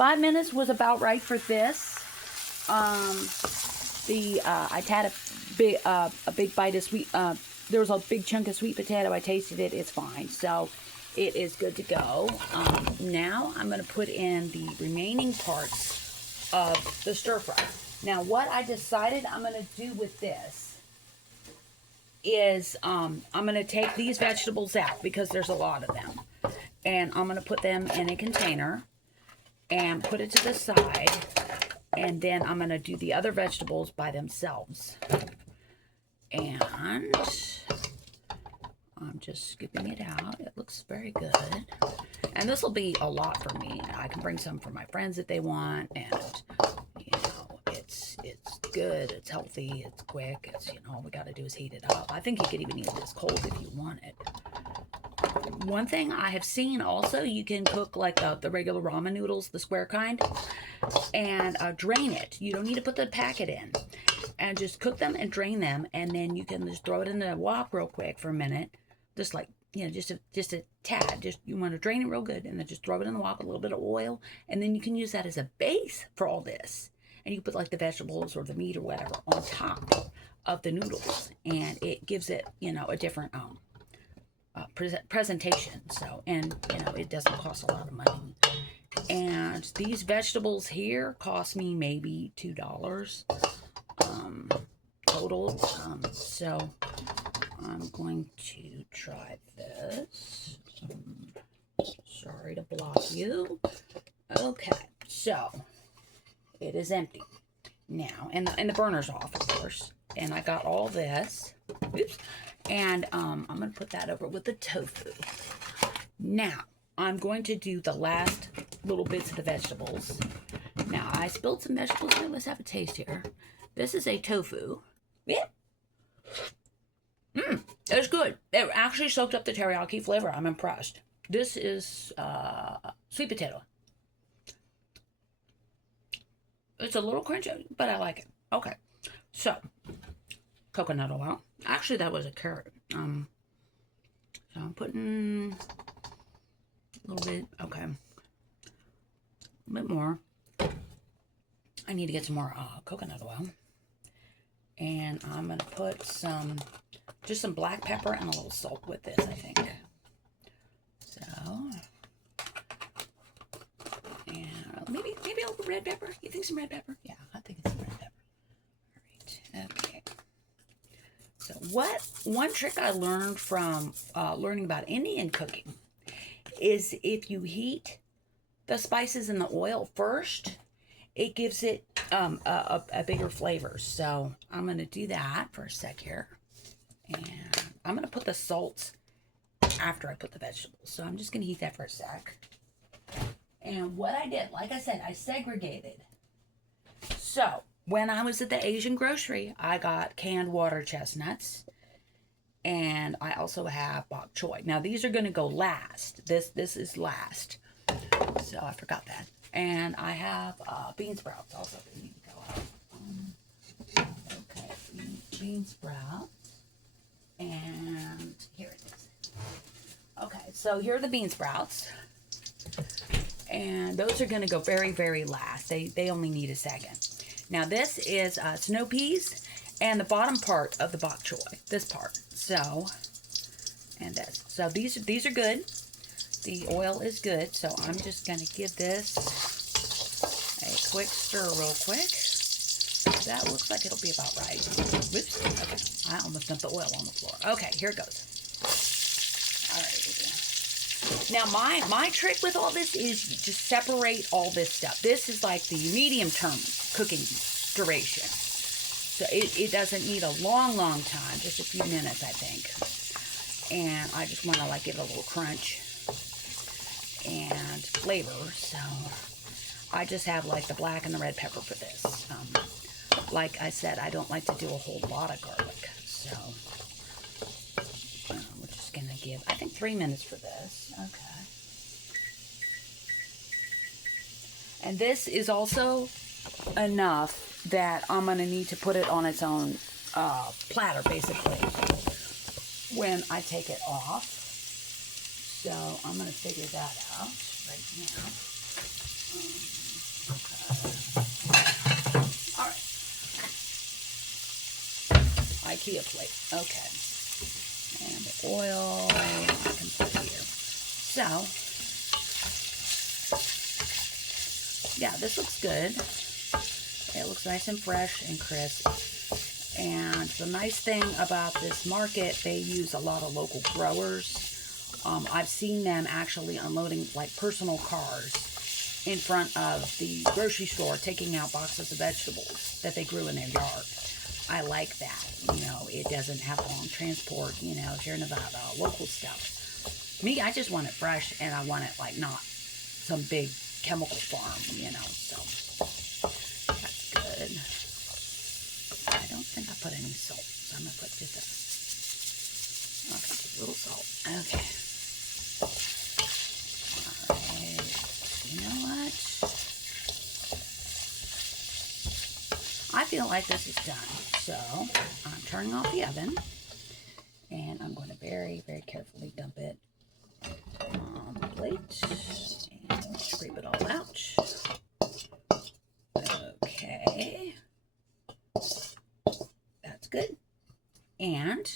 5 minutes was about right for this. I had a big bite of sweet. There was a big chunk of sweet potato. I tasted it. It's fine. So it is good to go. Now I'm going to put in the remaining parts of the stir fry. Now what I decided I'm going to do with this is I'm going to take these vegetables out because there's a lot of them. And I'm going to put them in a container and put it to the side. And then I'm going to do the other vegetables by themselves. And I'm just scooping it out. It looks very good. And this will be a lot for me. I can bring some for my friends if they want. And, you know, it's good. It's healthy. It's quick. It's, you know, all we got to do is heat it up. I think you could even eat this cold if you want it. One thing I have seen also, you can cook like the regular ramen noodles, the square kind, and drain it. You don't need to put the packet in. And just cook them and drain them, and then you can just throw it in the wok real quick for a minute. Just like, you know, just a tad. Just, you want to drain it real good, and then just throw it in the wok with a little bit of oil, and then you can use that as a base for all this. And you put like the vegetables or the meat or whatever on top of the noodles, and it gives it, you know, a different presentation. So, and you know, it doesn't cost a lot of money. And these vegetables here cost me maybe $2 total. So I'm going to try this. Sorry to block you. Okay, so it is empty now, and the burner's off, of course. And I got all this. Oops. And I'm going to put that over with the tofu. Now, I'm going to do the last little bits of the vegetables. Now, I spilled some vegetables here. Let's have a taste here. This is a tofu. Yeah. It's good. It actually soaked up the teriyaki flavor. I'm impressed. This is sweet potato. It's a little crunchy, but I like it. Okay. So, coconut oil. Actually, that was a carrot. So I'm putting a little bit. Okay. A bit more. I need to get some more coconut oil. And I'm going to put just some black pepper and a little salt with this, I think. So, and maybe a little red pepper. You think some red pepper? Yeah, I think it's some red pepper. All right. Okay. So one trick I learned from learning about Indian cooking is if you heat the spices in the oil first, it gives it a bigger flavor. So I'm going to do that for a sec here. And I'm going to put the salt after I put the vegetables. So I'm just going to heat that for a sec. And what I did, like I said, I segregated. So when I was at the Asian grocery, I got canned water chestnuts. And I also have bok choy. Now these are going to go last. This is last. So I forgot that. And I have bean sprouts also that need to go out. Okay, bean sprouts. And here it is. Okay, so here are the bean sprouts. And those are going to go very, very last. They only need a second. Now this is snow peas and the bottom part of the bok choy. This part. So, and this. So these are good. The oil is good. So I'm just going to give this a quick stir real quick. That looks like it'll be about right. Whoops. Okay. I almost dumped the oil on the floor. Okay, here it goes. All right. Now, my trick with all this is just separate all this stuff. This is like the medium-term cooking duration. So it doesn't need a long time, just a few minutes, I think. And I just want to like give it a little crunch and flavor. So I just have like the black and the red pepper for this. Like I said, I don't like to do a whole lot of garlic. So we're just going to give, I think, 3 minutes for this. Okay. And this is also enough that I'm going to need to put it on its own platter, basically, when I take it off. So I'm going to figure that out right now. tortilla plate. Okay. And the oil I can put here. So, yeah, this looks good. It looks nice and fresh and crisp. And the nice thing about this market, they use a lot of local growers. I've seen them actually unloading like personal cars in front of the grocery store, taking out boxes of vegetables that they grew in their yard. I like that. You know, it doesn't have long transport, you know, if you're in Nevada, local stuff. Me, I just want it fresh, and I want it like not some big chemical farm, you know, so that's good. I don't think I put any salt, so I'm going to put just a little salt. Okay. Alright. You know what? I feel like this is done. So, I'm turning off the oven. And I'm going to very, very carefully dump it on the plate. And scrape it all out. Okay. That's good. And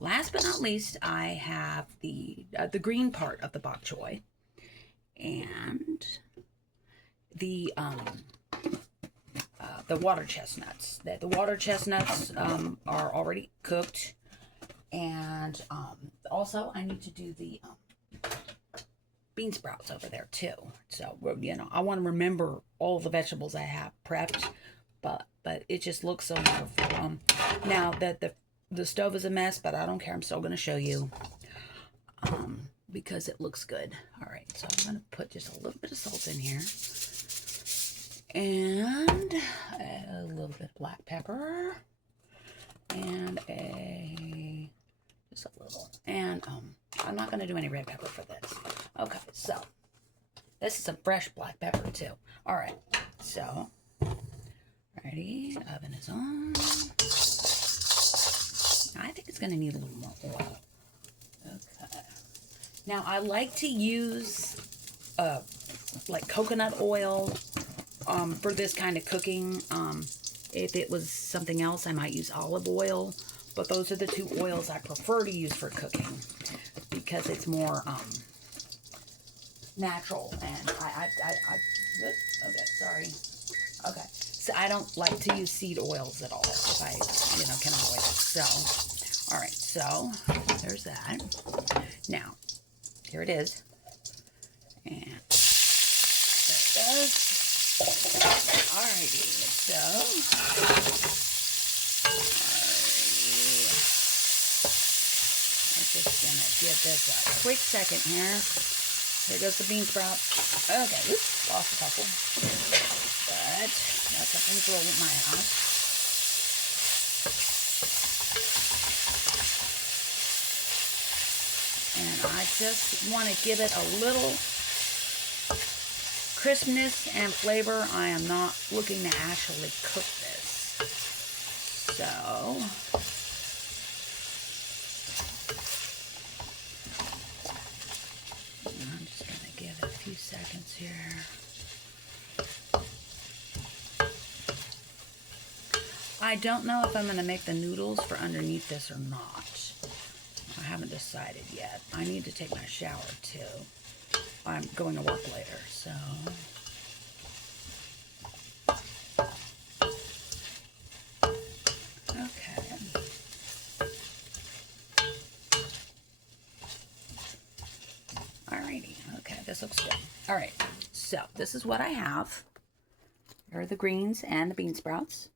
last but not least, I have the green part of the bok choy and the water chestnuts. The water chestnuts are already cooked, and also I need to do the bean sprouts over there too. So, you know, I want to remember all the vegetables I have prepped, but it just looks so wonderful. Now that the stove is a mess, but I don't care. I'm still going to show you because it looks good. All right, so I'm going to put just a little bit of salt in here and a little bit of black pepper and just a little. And I'm not going to do any red pepper for this. Okay, so this is some fresh black pepper too. All right, so ready, oven is on. I think it's going to need a little more oil. Okay. Now, I like to use like coconut oil for this kind of cooking. If it was something else, I might use olive oil. But those are the two oils I prefer to use for cooking because it's more natural. And oops, okay, sorry. Okay. So I don't like to use seed oils at all if I, you know, can avoid it. So, all right, so there's that. Now, here it is. And there it goes. Alrighty, so, I'm just gonna give this a quick second here. Here goes the bean sprouts. Okay, oops, lost a couple. But that's something's wrong with my house. And I just want to give it a little crispness and flavor. I am not looking to actually cook this. So, I'm just going to give it a few seconds here. I don't know if I'm going to make the noodles for underneath this or not. I haven't decided yet. I need to take my shower too. I'm going to work later, so. Okay. Alrighty. Okay, this looks good. Alright, so this is what I have. Here are the greens and the bean sprouts,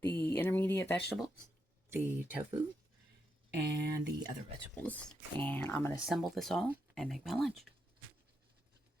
the intermediate vegetables, the tofu, and the other vegetables. And I'm going to assemble this all and make my lunch.